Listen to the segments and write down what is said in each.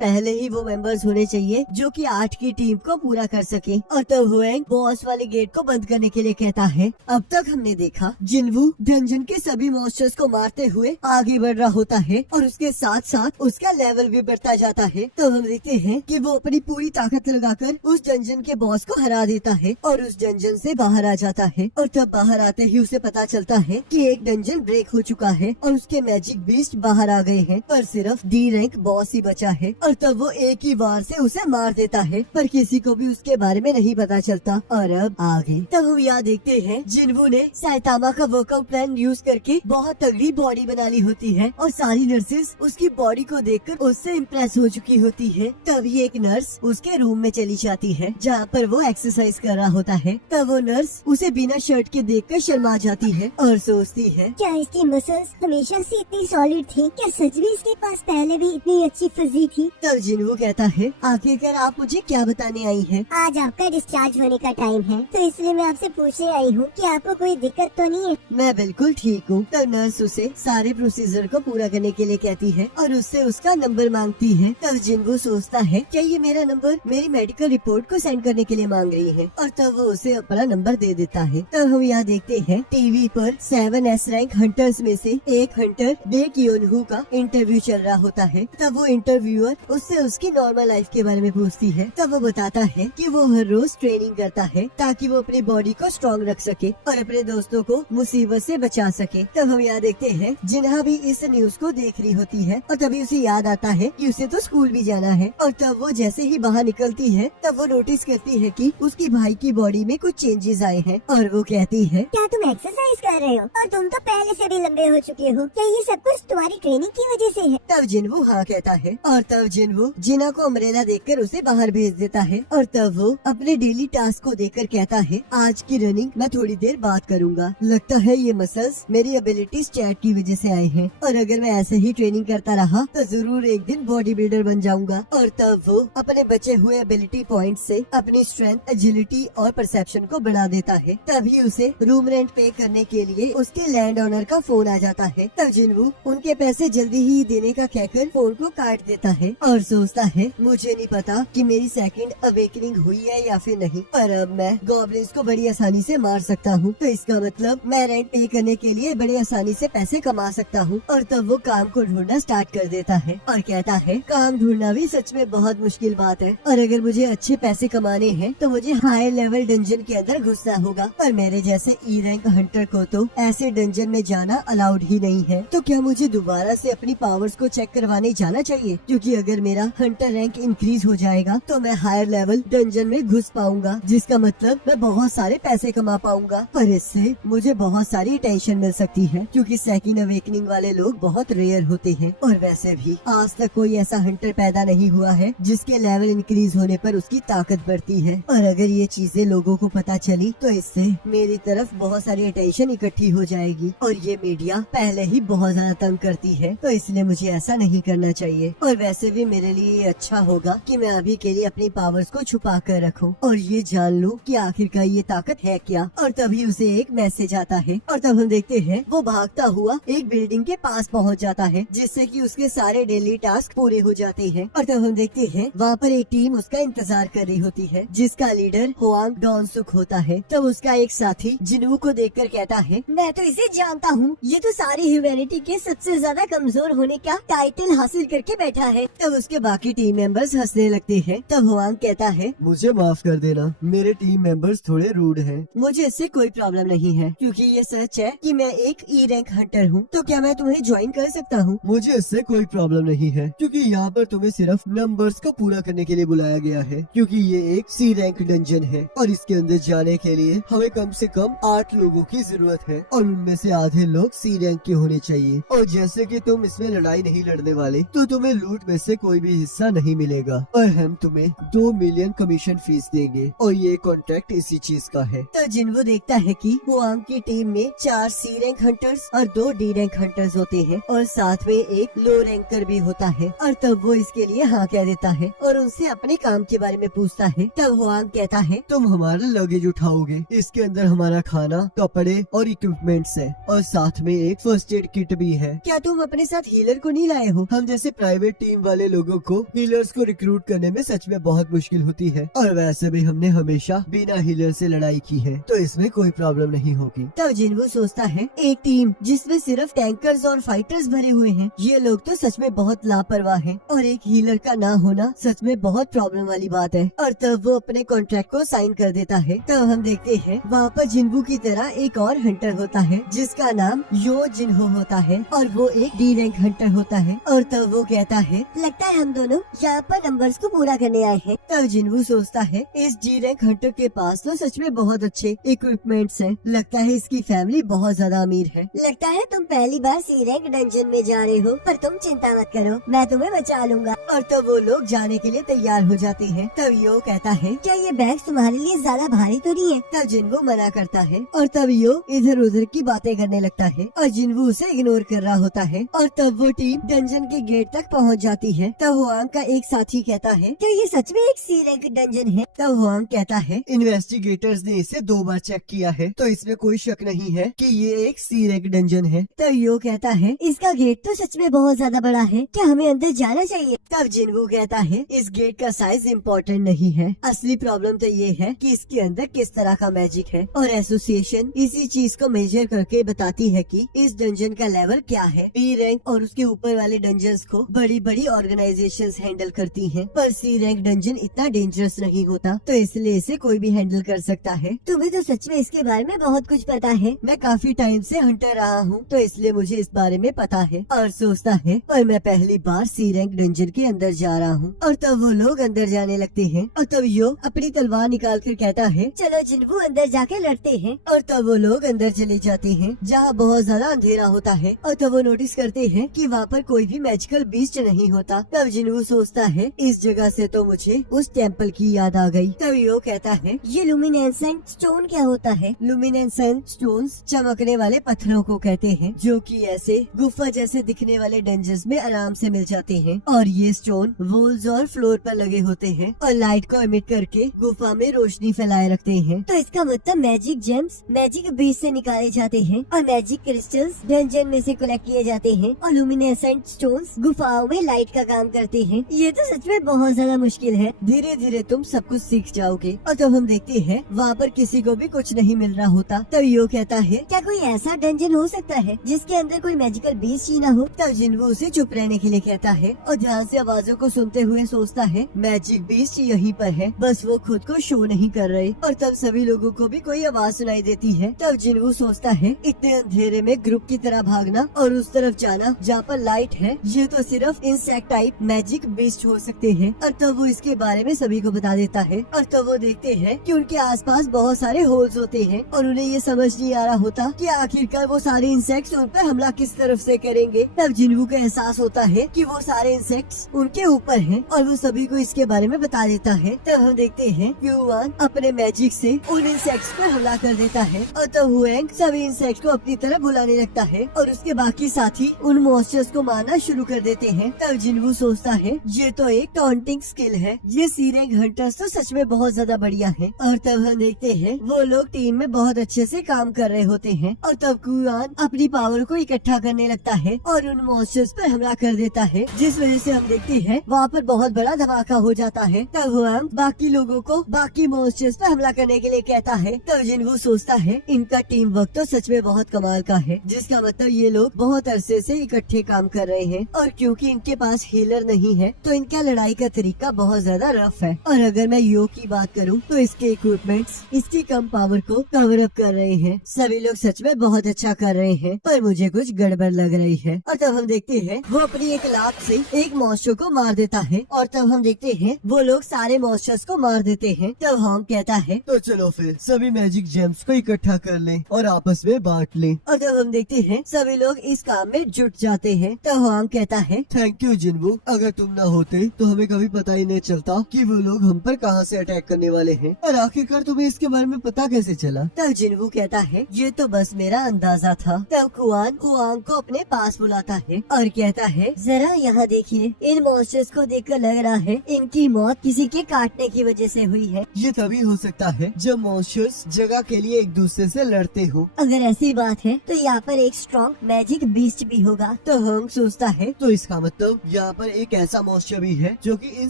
पहले ही वो मेंबर्स होने चाहिए जो कि 8 की टीम को पूरा कर सके। और तब हुएंग बॉस वाले गेट को बंद करने के लिए कहता है। अब तक हमने देखा जिनवू डंजन के सभी मॉन्स्टर्स को मारते हुए आगे बढ़ रहा होता है और उसके साथ साथ उसका लेवल भी बढ़ता जाता है। तब हम देखते हैं कि वो अपनी पूरी ताकत लगाकर उस डंजन के बॉस को हरा देता है और उस डंजन से बाहर आ जाता है। और तब बाहर आते ही उसे पता चलता है कि एक डंजन ब्रेक हो चुका है और उसके मैजिक बीस्ट बाहर आ गए हैं, पर सिर्फ डी रैंक बॉस ही बचा है। और तब वो एक ही वार से उसे मार देता है, पर किसी को भी उसके बारे में नहीं पता चलता। और अब आगे तब हम यहाँ देखते हैं जिनवू ने साइतामा का वर्कआउट प्लान यूज करके बहुत तगड़ी बॉडी बना ली होती है और सारी नर्सेस उसकी बॉडी को देखकर उससे इम्प्रेस हो चुकी होती है। तभी एक नर्स उसके रूम में चली जाती है जहाँ पर वो एक्सरसाइज कर रहा होता है। तब वो नर्स उसे बिना शर्ट के देखकर शर्मा जाती है और सोचती है, क्या इसकी मसल्स हमेशा से इतनी सॉलिड थी? क्या सच में इसके पास पहले भी इतनी अच्छी फिजी थी? तब जिनवू कहता है, आखिरकार आप मुझे क्या बताने आई हैं? आज आपका डिस्चार्ज होने का टाइम है, तो इसलिए मैं आपसे पूछने आई हूँ कि आपको कोई दिक्कत तो नहीं है? मैं बिल्कुल ठीक हूँ। तब नर्स उसे सारे प्रोसीजर को पूरा करने के लिए कहती है और उससे उसका नंबर मांगती है। तब जिनवू सोचता है क्या ये मेरा नंबर मेरी मेडिकल रिपोर्ट को सेंड करने के लिए मांग रही है, और तब वो उसे अपना नंबर दे देता है। तब हम यहाँ देखते हैं टीवी पर 7S रैंक हंटर्स में से एक हंटर बेक योनहू का इंटरव्यू चल रहा होता है। तब वो इंटरव्यूअर उससे उसकी नॉर्मल लाइफ के बारे में पूछती है। तब वो बताता है कि वो हर रोज ट्रेनिंग करता है ताकि वो अपनी बॉडी को स्ट्रॉन्ग रख सके और अपने दोस्तों को मुसीबत से बचा सके। तब हम यहाँ देखते हैं जिन्हा भी इस न्यूज को देख रही होती है और तभी उसे याद आता है कि उसे तो स्कूल भी जाना है। और तब वो जैसे ही बाहर निकलती है तब वो नोटिस करती है कि उसकी भाई की बॉडी में कुछ चेंजेस आए हैं और वो कहती है, क्या तुम एक्सरसाइज कर रहे हो? और तुम तो पहले से भी लंबे हो चुके हो। क्या ये सब कुछ तुम्हारी ट्रेनिंग की वजह से है? तब जिनवू हाँ कहता है और तब जिनवू जिना को अम्ब्रेला देखकर उसे बाहर भेज देता है। और तब वो अपने डेली टास्क को देखकर कहता है, आज की रनिंग मैं थोड़ी देर बाद करूँगा। लगता है ये मसल्स मेरी एबिलिटीज चैट की वजह से आए हैं और अगर मैं ऐसे ही ट्रेनिंग करता रहा तो जरूर एक दिन बॉडी बिल्डर बन जाऊंगा। और तब वो अपने बचे हुए एबिलिटी पॉइंट से अपनी स्ट्रेंथ, एजिलिटी और परसेप्शन को बढ़ा देता है। तभी उसे रूम रेंट पे करने के लिए उसके लैंड ओनर का फोन आ जाता है। तब जिनवू उनके पैसे जल्दी ही देने का कहकर फोन को काट देता है और सोचता है, मुझे नहीं पता कि मेरी सेकंड अवेकनिंग हुई है या फिर नहीं, पर अब मैं गॉब्लिन्स को बड़ी आसानी से मार सकता हूँ, तो इसका मतलब मैं रेंट पे करने के लिए बड़ी आसानी से पैसे कमा सकता हूँ। और तब वो काम को ढूंढना स्टार्ट कर देता है और कहता है, काम ढूंढना भी सच में बहुत मुश्किल बात है और अगर मुझे अच्छे पैसे कमाने हैं तो मुझे हाई लेवल डंजन के अंदर घुसना होगा। पर मेरे जैसे ई रैंक हंटर को तो ऐसे डंजन में जाना अलाउड ही नहीं है। तो क्या मुझे दोबारा से अपनी पावर्स को चेक करवाने जाना चाहिए? क्योंकि अगर मेरा हंटर रैंक इंक्रीज हो जाएगा तो मैं हायर लेवल डंजन में घुस पाऊंगा, जिसका मतलब मैं बहुत सारे पैसे कमा पाऊंगा। पर इससे मुझे बहुत सारी टेंशन मिल सकती है क्योंकि सेकंड अवेकनिंग वाले लोग बहुत रेयर होते हैं और वैसे भी आज तक कोई ऐसा हंटर पैदा नहीं हुआ है जिसके लेवल इंक्रीज होने पर उसकी ताकत बढ़ती है। और अगर ये चीजें लोगों को पता चली तो इससे मेरी तरफ बहुत सारी अटेंशन इकट्ठी हो जाएगी और ये मीडिया पहले ही बहुत ज्यादा तंग करती है, तो इसलिए मुझे ऐसा नहीं करना चाहिए। और वैसे भी मेरे लिए ये अच्छा होगा कि मैं अभी के लिए अपनी पावर्स को छुपा कर रखूं और ये जान लूं कि आखिरकार ये ताकत है क्या। और तभी उसे एक मैसेज आता है और तब हम देखते हैं वो भागता हुआ एक बिल्डिंग के पास पहुंच जाता है जिससे कि उसके सारे डेली टास्क पूरे हो जाते हैं। और तब हम देखते हैं वहाँ पर एक टीम उसका इंतजार कर रही होती है जिसका लीडर हुआंग डॉनसुक होता है। तब उसका एक साथी जिनवू को देखकर कहता है, मैं तो इसे जानता हूँ, ये तो सारी ह्यूमैनिटी के सबसे ज्यादा कमजोर होने का टाइटल हासिल करके बैठा है। तब उसके बाकी टीम मेंबर्स हंसने लगते हैं। तब हुआंग कहता है, मुझे माफ कर देना, मेरे टीम मेंबर्स थोड़े रूड हैं। मुझे इससे कोई प्रॉब्लम नहीं है क्योंकि ये सच है कि मैं एक ई रैंक हंटर हूँ, तो क्या मैं तुम्हें ज्वाइन कर सकता हूँ? मुझे इससे कोई प्रॉब्लम नहीं है क्योंकि यहाँ पर तुम्हें सिर्फ नंबर्स को पूरा करने के लिए बुलाया गया है क्योंकि ये एक सी रैंक डंजन है और इसके अंदर जाने के लिए हमें कम से कम 8 लोगों की जरूरत है और उनमें से आधे लोग सी रैंक के होने चाहिए। और जैसे कि तुम इसमें लड़ाई नहीं लड़ने वाले तो तुम्हें लूट में से कोई भी हिस्सा नहीं मिलेगा और हम तुम्हें 2 मिलियन कमीशन फीस देंगे और ये कॉन्ट्रैक्ट इसी चीज का है। तो जिनवू देखता है कि हुआंग की टीम में 4 सी रैंक हंटर्स और 2 डी रैंक हंटर्स होते हैं और साथ में एक लो रैंकर भी होता है और तब वो इसके लिए हाँ कह देता है और उनसे अपने काम के बारे में पूछता है। तब हुआंग कहता है, तुम हमारा लगेज उठाओगे, इसके अंदर हमारा खाना, कपड़े और इक्विपमेंट्स है और साथ में एक फर्स्ट एड किट भी है। क्या तुम अपने साथ हीलर को नहीं लाए हो? हम जैसे प्राइवेट टीम वाले लोगों को हीलर्स को रिक्रूट करने में सच में बहुत मुश्किल होती है, और वैसे भी हमने हमेशा बिना हीलर से लड़ाई की है, तो इसमें कोई प्रॉब्लम नहीं होगी। तब जिन्हों सोचता है एक टीम जिसमें सिर्फ टैंकर्स और फाइटर्स भरे हुए हैं, ये लोग तो सच में बहुत लापरवाह हैं, और एक हीलर का ना होना सच में बहुत प्रॉब्लम वाली बात है। और तब वो अपने कॉन्ट्रैक्ट को साइन कर देता है। तब हम देखते हैं वहाँ पर जिन्हू की तरह एक और हंटर होता है जिसका नाम यो जिन्हो होता है, और वो एक डी रैंक हंटर होता है। और तब वो कहता है लगता है हम दोनों यहाँ पर नंबर्स को पूरा करने आए हैं। तब जिन्हू सोचता है इस डी रैंक हंटर के पास तो सच में बहुत अच्छे इक्विपमेंट्स हैं। लगता है इसकी फैमिली बहुत ज्यादा अमीर है। लगता है तुम पहली बार सी रैंक डंजन में जा रहे हो, पर तुम चिंता मत करो, मैं तुम्हें बचा लूंगा। और तब वो लोग जाने के लिए तैयार हो जाते हैं। तब यो कहता है क्या ये बैग तुम्हारे लिए ज्यादा भारी तो नहीं है? तब जिन्हू मना करता है, और तब यो इधर उधर की बातें करने लगता है, और जिन्हू उसे इग्नोर कर रहा होता है। और तब वो टीम डंजन के गेट तक पहुंच जाती है। तब हुआंग का एक साथी कहता है क्या ये सच में एक सी रैंक डंजन है? तब हुआंग कहता है इन्वेस्टिगेटर्स ने इसे 2 बार चेक किया है, तो इसमें कोई शक नहीं है कि ये एक सी रैंक डंजन है। तब यो कहता है इसका गेट तो सच में बहुत ज्यादा बड़ा है, क्या हमें अंदर जाना चाहिए? तब जिन्हू कहता है इस गेट का साइज इम्पोर्टेंट नहीं है, असली प्रॉब्लम तो ये है कि इसके अंदर किस तरह का मैजिक है। और एसोसिएशन इसी चीज को मेजर करके बताती है कि इस डंजन का लेवल क्या है। बी रैंक और उसके ऊपर वाले डंजन्स को बड़ी बड़ी ऑर्गेनाइजेशंस हैंडल करती हैं, पर सी रैंक डंजन इतना डेंजरस नहीं होता, तो इसलिए इसे कोई भी हैंडल कर सकता है। तुम्हें तो सच में इसके बारे में बहुत कुछ पता है। मैं काफी टाइम से हंटर रहा हूँ, तो इसलिए मुझे इस बारे में पता है। और सोचता है पर मैं पहली बार सी रैंक डंजन के अंदर जा रहा हूँ। और तब वो लोग अंदर जाने लगते हैं, और तब यो अपनी तलवार निकाल कर कहता है चलो जिन्हू अंदर जाके लड़ते हैं। और तब वो लोग अंदर चले जाते हैं जहाँ बहुत ज्यादा अंधेरा होता है। और तब वो नोटिस करते हैं कि वहाँ पर कोई भी मैजिकल बीस्ट नहीं होता। तब जिन्हू सोचता है इस जगह से तो मुझे उस टेम्पल की याद आ गई। तब यो कहता है ये लुमिनेसेंट स्टोन क्या होता है? लुमिनेसेंट स्टोन्स चमकने वाले पत्थरों को कहते हैं, जो कि ऐसे गुफा जैसे दिखने वाले डंजन्स में आराम से मिल जाते हैं। और ये स्टोन वॉल्स और फ्लोर पर लगे होते हैं और लाइट को एमिट करके गुफा में रोशनी फैलाए रखते हैं। तो इसका मतलब मैजिक जेम्स मैजिक बीच से निकाले जाते हैं, और मैजिक क्रिस्टल्स डंजन में से कलेक्ट किए जाते हैं, और लुमिनेसेंट स्टोन्स गुफाओं में लाइट का काम करते हैं। ये तो सच में बहुत ज्यादा मुश्किल है। धीरे धीरे तुम सब कुछ सीख जाओगे। और तब हम देखते हैं वहाँ पर किसी को भी कुछ नहीं मिल रहा होता। तब यो कहता है क्या कोई ऐसा डंजन हो सकता है जिसके अंदर कोई मैजिकल बीच ही ना हो? तब जिन्हू उसे चुप रहने के लिए कहता है, और ध्यान से आवाजों को सुनते हुए सोचता है मैजिक बीस्ट यहीं पर है, बस वो खुद को शो नहीं कर रहे। और तब सभी लोगों को भी कोई आवाज सुनाई देती है। तब जिन्हू सोचता है इतने अंधेरे में ग्रुप की तरह भागना और उस तरफ जाना जहाँ पर लाइट है, ये तो सिर्फ इंसेक्ट टाइप मैजिक बीस्ट हो सकते हैं। और तब वो इसके बारे में सभी को बता देता है। और तब वो देखते हैं कि उनके आसपास बहुत सारे होल्स होते हैं, और उन्हें ये समझ नहीं आ रहा होता कि आखिरकार वो सारे इंसेक्ट्स उन पर हमला किस तरफ से करेंगे। तब जिन्हू को एहसास होता है कि वो सारे इंसेक्ट्स उनके ऊपर हैं, और वो सभी को इसके बारे में बता देता है। तब हम देखते हैं कि हुआंग अपने मैजिक से उन इंसेक्ट्स पर हमला कर देता है, और तब हुआंग सभी इंसेक्ट्स को अपनी तरफ बुलाने लगता है, और उसके बाकी साथी उन मॉन्स्टर्स को मारना शुरू कर देते हैं। तब जिन्हू सोचता है ये तो एक टॉन्टिंग स्किल है, ये सी रैंक हंटर्स तो सच में बहुत ज्यादा बढ़िया है। और तब हम देखते हैं वो लोग टीम में बहुत अच्छे से काम कर रहे होते हैं। और तब कुआन अपनी पावर को इकट्ठा करने लगता है और उन मॉन्स्टर्स पर हमला कर देता है, जिस वजह से हम देखते हैं वहाँ पर बहुत बड़ा धमाका हो जाता है। तब हुआंग बाकी लोगों को बाकी मॉन्स्टर्स पर हमला करने के लिए कहता है। तब जिन्हू सोचता है इनका टीम वर्क तो सच में बहुत कमाल का है, जिसका मतलब ये लोग बहुत अरसे से इकट्ठे काम कर रहे हैं। और क्योंकि इनके पास हीलर नहीं है, तो इनका लड़ाई का तरीका बहुत ज्यादा रफ है। और अगर मैं यो की बात करूँ तो इसके इक्विपमेंट्स इसकी कम पावर को कवर अप कर रहे हैं। सभी लोग सच में बहुत अच्छा कर रहे हैं, पर मुझे कुछ गड़बड़ लग रही है। और तब हम देखते हैं वो अपनी एक लात से एक मॉन्स्टर को मार देता है, और तब हम देखते हैं वो लोग सारे मॉन्स्टर्स को मार देते हैं। तब हम कहता है तो चलो फिर सभी मैजिक जेम्स को इकट्ठा कर लें और आपस में बांट लें। और तब हम देखते हैं सभी लोग इस काम में जुट जाते हैं। तब हम कहता है थैंक यू जिन्हू, अगर तुम ना होते तो हमें कभी पता ही नहीं चलता कि वो लोग हम पर कहां से अटैक करने वाले हैं। और आखिरकार तुम्हें इसके बारे में पता कैसे चला? तब जिन्हू कहता है ये तो बस मेरा अंदाजा था। तब कुआन हुआंग को अपने पास बुलाता है और कहता है जरा यहाँ देखिए, इन मॉन्स्टर्स को देखकर लग रहा है इनकी मौत किसी के काटने की वजह से हुई है। ये तभी हो सकता है जब मॉन्स्टर्स जगह के लिए एक दूसरे से लड़ते हो। अगर ऐसी बात है तो यहाँ पर एक स्ट्रॉन्ग मैजिक बीस्ट भी होगा। तो हम सोचता है तो इसका मतलब यहाँ पर एक ऐसा मॉइस्चर भी है जो कि इन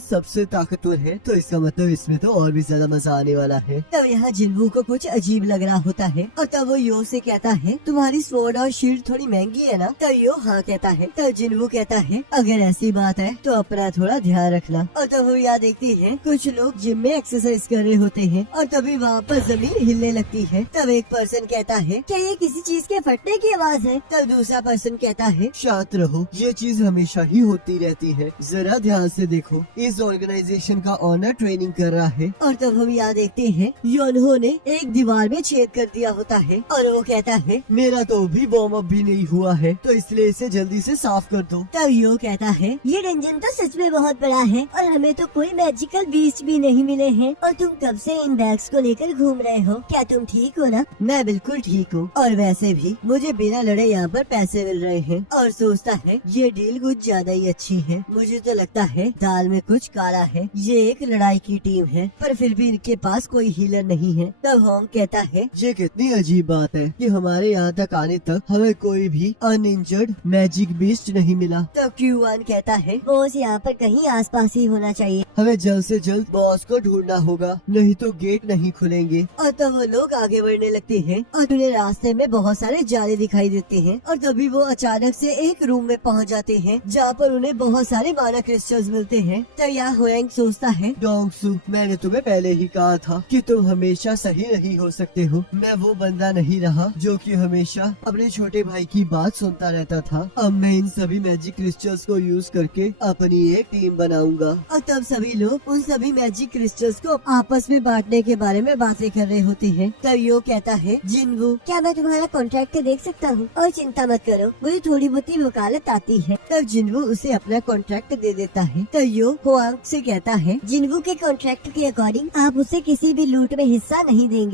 सबसे ताकतवर है, तो इसका मतलब इसमें तो और भी ज्यादा मजा आने वाला है। तब यहाँ जिन्वू को कुछ अजीब लग रहा होता है और तब वो यो से कहता है तुम्हारी स्वॉर्ड और शील्ड थोड़ी महंगी है ना? तब यो हाँ कहता है। तब जिन्वू कहता है अगर ऐसी बात है तो अपना थोड़ा ध्यान रखना। और तब वो यहाँ देखती है कुछ लोग जिम में एक्सरसाइज कर रहे होते हैं और तभी वहाँ पर जमीन हिलने लगती है। तब एक पर्सन कहता है क्या ये किसी चीज के फटने की आवाज है? तब दूसरा पर्सन कहता है शांत रहो, ये चीज हमेशा ही होती रहती है, जरा ध्यान से देखो। इस ऑर्गेनाइजेशन का ऑनर ट्रेनिंग कर रहा है। और तब हम यहाँ देखते हैं योनहो ने एक दीवार में छेद कर दिया होता है और वो कहता है मेरा तो अभी वार्म अप भी नहीं हुआ है, तो इसलिए इसे जल्दी से साफ कर दो। तब यो कहता है ये डंजन तो सच में बहुत बड़ा है और हमें तो कोई मैजिकल बीस्ट भी नहीं मिले हैं और तुम कब से इन बैग्स को लेकर घूम रहे हो? क्या तुम ठीक हो ना? मैं बिल्कुल ठीक हूँ और वैसे भी मुझे बिना लड़े यहाँ पर पैसे मिल रहे हैं। और सोचता है ये डील कुछ ज्यादा ही अच्छी है। मुझे तो लगता है दाल में कुछ काला है। ये एक लड़ाई की टीम है पर फिर भी इनके पास कोई हीलर नहीं है। तब होंग कहता है ये कितनी अजीब बात है कि हमारे यहाँ तक आने तक हमें कोई भी अनइंजर्ड मैजिक बीस्ट नहीं मिला। तब क्यूआन कहता है बॉस यहाँ पर कहीं आसपास ही होना चाहिए। हमें जल्द से जल्द बॉस को ढूंढना होगा, नहीं तो गेट नहीं खुलेंगे। और तब वो लोग आगे बढ़ने लगते हैं और उन्हें रास्ते में बहुत सारे जाले दिखाई देते हैं और तभी वो अचानक से एक रूम में पहुंच जाते हैं जहाँ पर उन्हें बहुत सारे माना क्रिस्टल्स मिलते हैं। तब यहाँ होएंग सोचता है डोंगसू, मैंने तुम्हें पहले ही कहा था कि तुम हमेशा सही नहीं हो सकते हो। मैं वो बंदा नहीं रहा जो कि हमेशा अपने छोटे भाई की बात सुनता रहता था। अब मैं इन सभी मैजिक क्रिस्टल्स को यूज करके अपनी एक टीम बनाऊंगा। और तब सभी लोग उन सभी मैजिक क्रिस्टल्स को आपस में बांटने के बारे में बातें कर रहे होते हैं। तब यो कहता है जिन्वू क्या मैं तुम्हारा कॉन्ट्रैक्ट देख सकता हूँ? और चिंता मत करो, मुझे थोड़ी बहुत ही वकालत आती है। तब जिन्वू उसे अपना कॉन्ट्रैक्ट दे देता है। तब यो होआंग से कहता है जिन्वू के कॉन्ट्रैक्ट के अकॉर्डिंग आप उसे किसी भी लूट में हिस्सा नहीं देंगे।